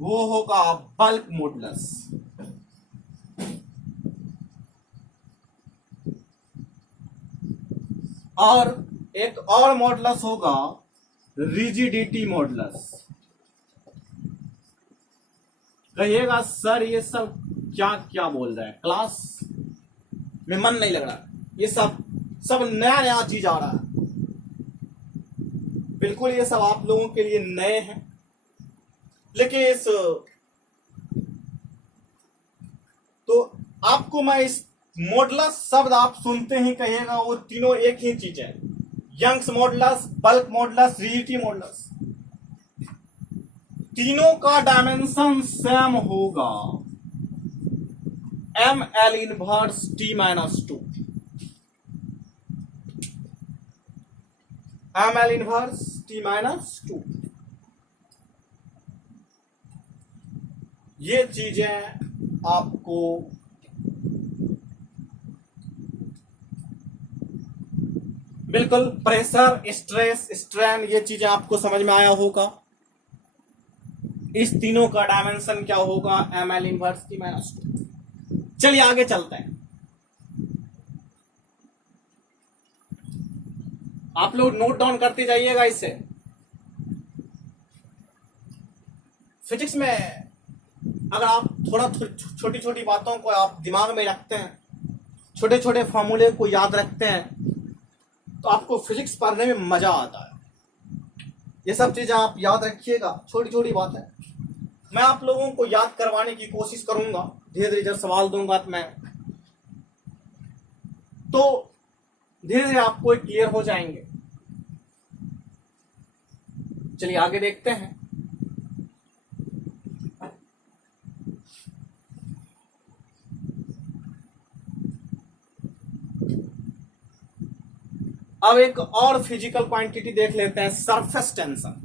वो होगा बल्क मॉडुलस। और एक और मॉडुलस होगा रिजिडिटी मॉडुलस। कहिएगा सर ये सब क्या क्या बोल रहे हैं, क्लास में मन नहीं लग रहा, ये सब नया नया चीज आ रहा है। बिल्कुल ये सब आप लोगों के लिए नए हैं, लेकिन इस तो आपको मैं इस मॉडुलस शब्द आप सुनते ही कहिएगा वो तीनों एक ही चीज है, Young's modulus, bulk modulus, rigidity modulus, तीनों का डायमेंशन सेम होगा ml inverse t-2, ml inverse t-2। ये चीजें आपको बिल्कुल प्रेशर, स्ट्रेस, स्ट्रेन, ये चीजें आपको समझ में आया होगा। इस तीनों का डायमेंशन क्या होगा, ml इनवर्स t-2। चलिए आगे चलते हैं। आप लोग नोट डाउन करते जाइएगा इसे। फिजिक्स में अगर आप थोड़ा छोटी छोटी बातों को आप दिमाग में रखते हैं, छोटे छोटे फॉर्मूले को याद रखते हैं, तो आपको फिजिक्स पढ़ने में मजा आता है। ये सब चीजें आप याद रखिएगा, छोटी छोटी बातें मैं आप लोगों को याद करवाने की कोशिश करूंगा। धीरे धीरे जब सवाल दूंगा तो धीरे धीरे आपको क्लियर हो जाएंगे। चलिए आगे देखते हैं। अब एक और फिजिकल क्वांटिटी देख लेते हैं, सरफेस टेंशन।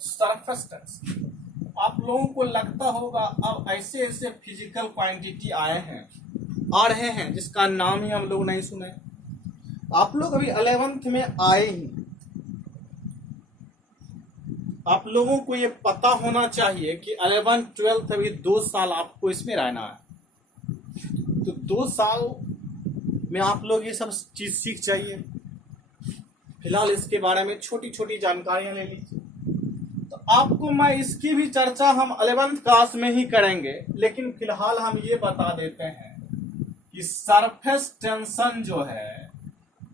सरफेस टेंशन आप लोगों को लगता होगा अब ऐसे ऐसे फिजिकल क्वांटिटी आए हैं, आ रहे हैं, जिसका नाम ही हम लोग नहीं सुने। आप लोग अभी 11th में आए ही, आप लोगों को ये पता होना चाहिए कि 11th 12th अभी 2 साल आपको इसमें रहना है। तो 2 साल में आप लोग ये सब चीज सीख जाइए। फिलहाल इसके बारे में छोटी छोटी जानकारियां ले लीजिए। तो आपको मैं इसकी भी चर्चा हम 11th क्लास में ही करेंगे, लेकिन फिलहाल हम ये बता देते हैं कि सरफेस टेंशन जो है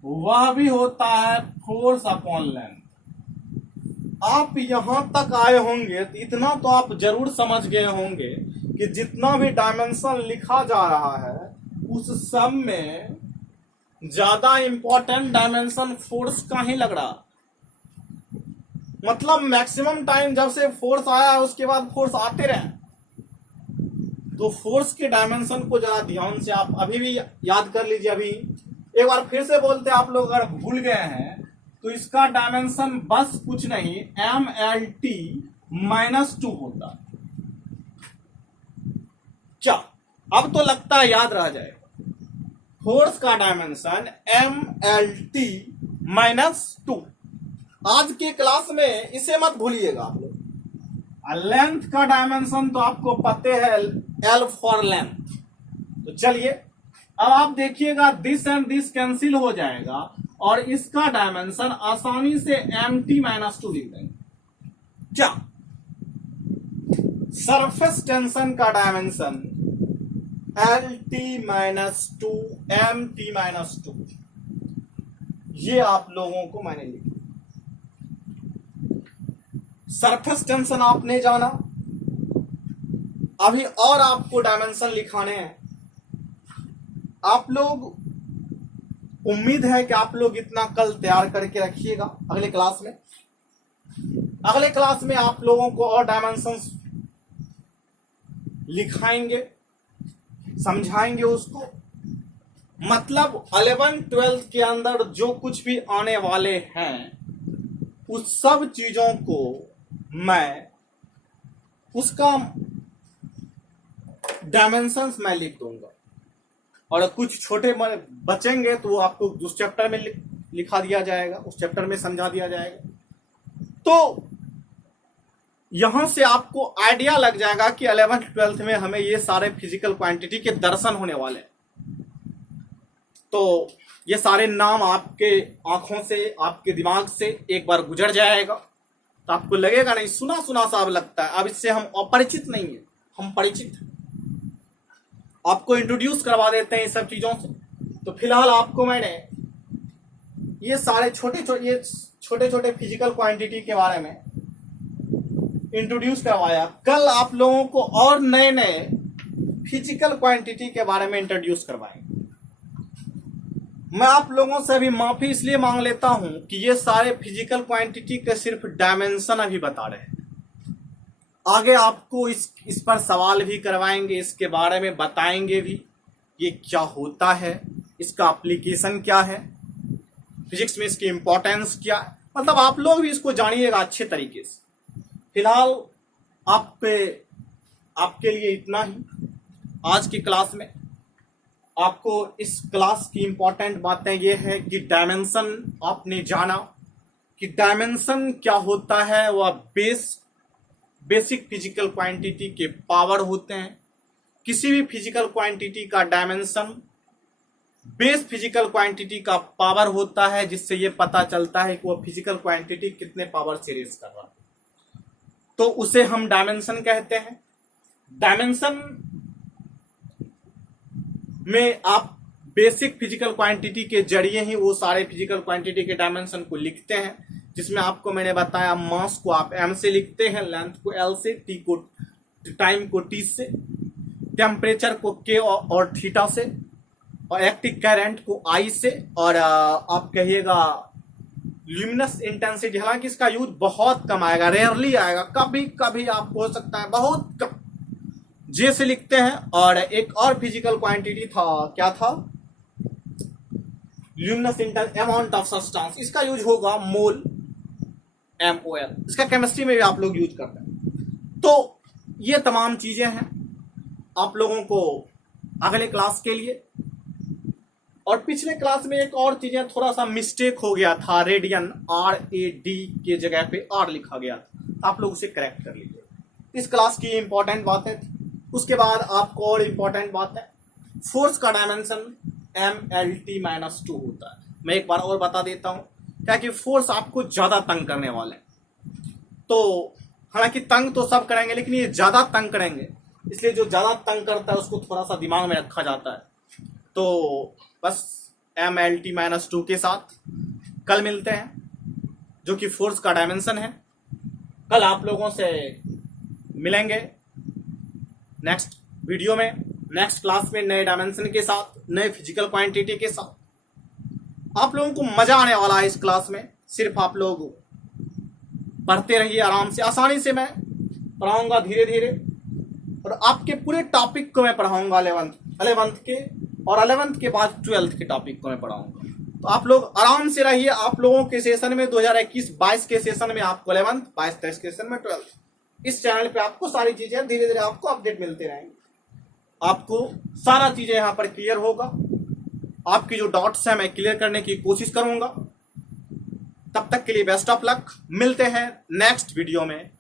वह भी होता है फोर्स अपॉन लेंथ। आप यहां तक आए होंगे तो इतना तो आप जरूर समझ गए होंगे कि जितना भी डायमेंशन लिखा जा रहा है उस सब में ज्यादा इंपॉर्टेंट डायमेंशन फोर्स का ही लग रहा। मतलब मैक्सिमम टाइम जब से फोर्स आया है उसके बाद फोर्स आते रहे। तो फोर्स के डायमेंशन को जरा ध्यान से आप अभी भी याद कर लीजिए। अभी एक बार फिर से बोलते हैं, आप लोग अगर भूल गए हैं तो इसका डायमेंशन बस कुछ नहीं mlt-2 होता है। क्या अब तो लगता है याद रह जाए। फोर्स का डायमेंशन mlt-2। आज के क्लास में इसे मत भूलिएगा आप लोग। लेंथ का डायमेंशन तो आपको पते है, L फॉर लेंथ। तो चलिए अब आप देखिएगा, दिस एंड दिस कैंसिल हो जाएगा और इसका डायमेंशन आसानी से mt-2 लिख देंगे। क्या सरफेस टेंशन का डायमेंशन lt-2 mt-2, ये आप लोगों को मैंने लिखा। सरफेस टेंशन आपने जाना, अभी और आपको डायमेंशन लिखाने हैं। आप लोग, उम्मीद है कि आप लोग इतना कल तैयार करके रखिएगा। अगले क्लास में आप लोगों को और डायमेंशंस लिखाएंगे, समझाएंगे उसको। मतलब 11th 12th के अंदर जो कुछ भी आने वाले हैं उस सब चीजों को मैं उसका डायमेंशंस मैं लिख दूंगा, और कुछ छोटे बचेंगे तो वो आपको उस चैप्टर में लिखा दिया जाएगा, उस चैप्टर में समझा दिया जाएगा। तो यहां से आपको आइडिया लग जाएगा कि 11th 12th में हमें ये सारे फिजिकल क्वांटिटी के दर्शन होने वाले हैं। तो ये सारे नाम आपके आंखों से, आपके दिमाग से एक बार गुजर जाएगा तो आपको लगेगा नहीं, सुना सुना सा अब लगता है। अब इससे हम अपरिचित नहीं है, हम परिचित हैं। आपको इंट्रोड्यूस करवा देते हैं इन सब चीजों से। तो फिलहाल आपको मैंने ये सारे छोटे छोटे फिजिकल क्वांटिटी के बारे में इंट्रोड्यूस करवाया। कल आप लोगों को और नए नए फिजिकल क्वांटिटी के बारे में इंट्रोड्यूस करवाएंगे। मैं आप लोगों से अभी माफी इसलिए मांग लेता हूं कि ये सारे फिजिकल क्वांटिटी के सिर्फ डायमेंशन अभी बता रहे हैं। आगे आपको इस पर सवाल भी करवाएंगे, इसके बारे में बताएंगे भी ये क्या होता है, इसका एप्लीकेशन क्या है, फिजिक्स में इसकी इंपॉर्टेंस क्या है, मतलब आप लोग भी इसको जानिएगा अच्छे तरीके से। फिलहाल आपके लिए इतना ही आज की क्लास में। आपको इस क्लास की इंपॉर्टेंट बातें ये है कि डायमेंशन आपने जाना कि डायमेंशन क्या होता है। वह बेसिक फिजिकल क्वांटिटी के पावर होते हैं। किसी भी फिजिकल क्वांटिटी का डायमेंशन बेस फिजिकल क्वांटिटी का पावर होता है, जिससे यह पता चलता है कि वह फिजिकल क्वांटिटी कितने पावर से रेस कर रहा है, तो उसे हम डायमेंशन कहते हैं। डायमेंशन में आप बेसिक फिजिकल क्वांटिटी के जरिए ही वो सारे फिजिकल क्वांटिटी के डायमेंशन को लिखते हैं, जिसमें आपको मैंने बताया मास को आप m से लिखते हैं, लेंथ को l से, टाइम को t से, टेम्परेचर को k और थीटा से, और एक्टिव करंट को I से, और आप कहिएगा ल्यूमिनस इंटेंसिटी। हालांकि इसका यूज बहुत कम आएगा, रेयरली आएगा, कभी कभी आपको हो सकता है, बहुत कम, J से लिखते हैं। और एक और फिजिकल क्वांटिटी था, क्या था, luminous intense amount of substance, इसका यूज होगा मोल MOL। इसका केमिस्ट्री में भी आप लोग यूज करते हैं। तो ये तमाम चीजें हैं आप लोगों को अगले क्लास के लिए। और पिछले क्लास में एक और चीजें थोड़ा सा मिस्टेक हो गया था, रेडियन RAD के जगह पे R लिखा गया था, आप लोग उसे करेक्ट कर लीजिए। इस क्लास की इंपॉर्टेंट बातें थी। उसके बाद आपको और इंपॉर्टेंट बात है, फोर्स का डायमेंशन MLT-2 होता है। मैं एक बार और बता देता हूं, क्या कि फोर्स आपको ज्यादा तंग करने वाले हैं। तो हालांकि तंग तो सब करेंगे, लेकिन ये ज्यादा तंग करेंगे, इसलिए जो ज्यादा तंग करता है उसको थोड़ा सा दिमाग में रखा जाता है। तो बस MLT-2 के साथ कल मिलते हैं, जो कि फोर्स का डायमेंशन है। कल आप लोगों से मिलेंगे नेक्स्ट वीडियो में, नेक्स्ट क्लास में, नए डायमेंशन के साथ, नए फिजिकल क्वांटिटी के साथ। आप लोगों को मजा आने वाला है इस क्लास में। सिर्फ आप लोग पढ़ते रहिए आराम से, आसानी से मैं पढ़ाऊंगा धीरे धीरे, और आपके पूरे टॉपिक को मैं पढ़ाऊंगा 11th के, और 11th के बाद 12th के टॉपिक को मैं पढ़ाऊंगा। तो आप लोग आराम से रहिए। आप लोगों के सेशन में 2021-22 के सेशन में आपको 11th, 22-23 के सेशन में 12th, इस चैनल पे आपको सारी चीजें धीरे धीरे आपको अपडेट मिलते रहेंगे। आपको सारा चीजें यहाँ पर क्लियर होगा। आपकी जो डॉट्स है मैं क्लियर करने की कोशिश करूंगा। तब तक के लिए बेस्ट ऑफ लक। मिलते हैं नेक्स्ट वीडियो में।